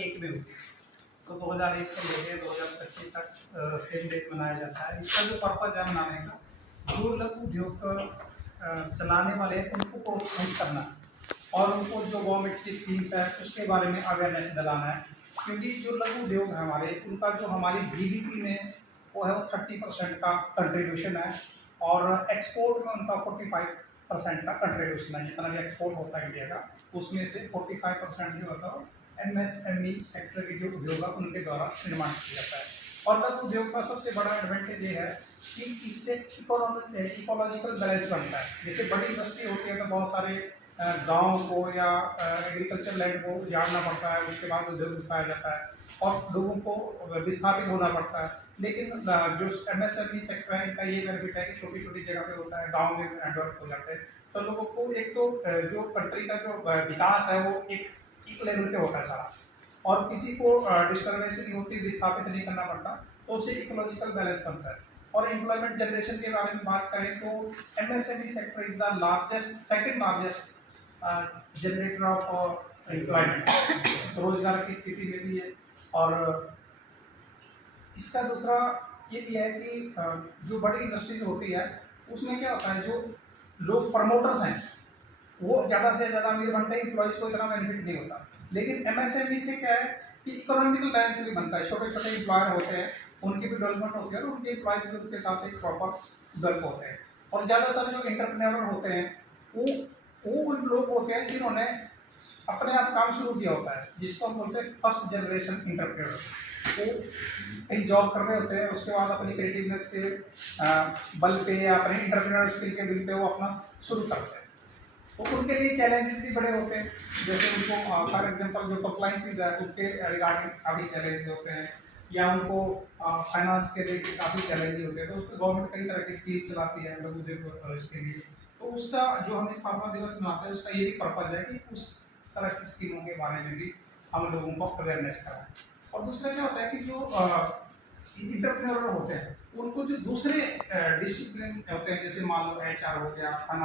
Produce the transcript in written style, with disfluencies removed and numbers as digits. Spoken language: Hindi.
2001 में हुई। तो 2001 से लेकर 2025 तक सेम डेज मनाया जाता है। इसका जो पर्पज़ है मनाने का, जो लघु उद्योग चलाने वाले हैं उनको प्रोत्साहित करना और उनको जो गवर्नमेंट की स्कीम्स है उसके बारे में अवेयरनेस दिलाना है। क्योंकि जो लघु उद्योग है हमारे, उनका जो हमारी जीडीपी में वो है वो 30% का कंट्रीब्यूशन है और एक्सपोर्ट में उनका 45% का कंट्रीब्यूशन है। जितना भी एक्सपोर्ट होता है इंडिया का, उसमें से 45% जो होता है एमएसएमई सेक्टर के जो उद्योग है उनके द्वारा निर्माण किया जाता है। और लघु उद्योग का सबसे बड़ा एडवांटेज ये है कि इससे इकोलॉजिकल बैलेंस बनता है। जैसे बड़ी इंडस्ट्री होती है तो बहुत सारे गाँव को या एग्रीकल्चर लैंड को उजाड़ना पड़ता है, उसके बाद उद्योग बसाया जाता है और लोगों को विस्थापित होना पड़ता है। लेकिन जो एमएसएमई सेक्टर है इनका ये बेनिफिट है कि छोटी छोटी जगह पे होता है, गाँव में डेवलप हो जाते हैं। तो लोगों को एक तो जो कंट्री का जो विकास है वो एक लेवल पे होता है सारा, और किसी को डिस्टर्बेंस नहीं होती, विस्थापित नहीं करना पड़ता, तो उससे इकोलॉजिकल बैलेंस बनता है। और एम्प्लॉयमेंट जनरेशन के बारे में बात करें तो MSME sector is the largest, second largest generator off employment, रोजगार की स्थिति में भी है। और इसका दूसरा ये भी है कि जो बड़ी इंडस्ट्रीज होती है उसमें क्या होता है, जो लोग प्रमोटर्स हैं वो ज़्यादा से ज़्यादा अमीर बनते हैं, इम्प्लॉइज को इतना बेनिफिट नहीं होता। लेकिन एमएसएमई से क्या है कि इकोनॉमिकल बैलेंस भी बनता है। छोटे छोटे एम्प्लॉयर होते हैं, उनकी भी डेवलपमेंट होती है और उनके एम्प्लॉइज भी उनके साथ एक प्रॉपर डेवलप होते हैं। और ज़्यादातर जो एंटरप्रेन्योर होते हैं वो उन लोग होते हैं जिन्होंने अपने आप काम शुरू किया होता है, जिसको हम बोलते हैं फर्स्ट जनरेशन एंटरप्रेन्योर। वो कहीं जॉब कर रहे होते हैं, उसके बाद अपनी क्रिएटिवनेस के बल पे या अपने एंटरप्रेन्योर स्किल के बल पे वो अपना शुरू करते हैं। तो उनके लिए चैलेंजेस भी बड़े होते हैं। जैसे उनको फॉर एग्जांपल जो कंप्लाइंसेस है उनके रिगार्डिंग काफ़ी चैलेंजेस होते हैं, या उनको फाइनेंस के लिए काफ़ी चैलेंजेस होते हैं। तो उसको गवर्नमेंट कई तरह की स्कीम चलाती है लघु उद्योग इसके लिए। तो उसका जो हम स्थापना दिवस मनाते हैं उसका ये भी पर्पज़ है कि उस तरह की स्कीमों के बारे में भी हम लोगों को अवेयरनेस कराएं। और दूसरा क्या होता है कि जो एंटरप्रेन्योर होते हैं उनको जो दूसरे डिसिप्लिन होते हैं, जैसे मान लो एचआर हो गया,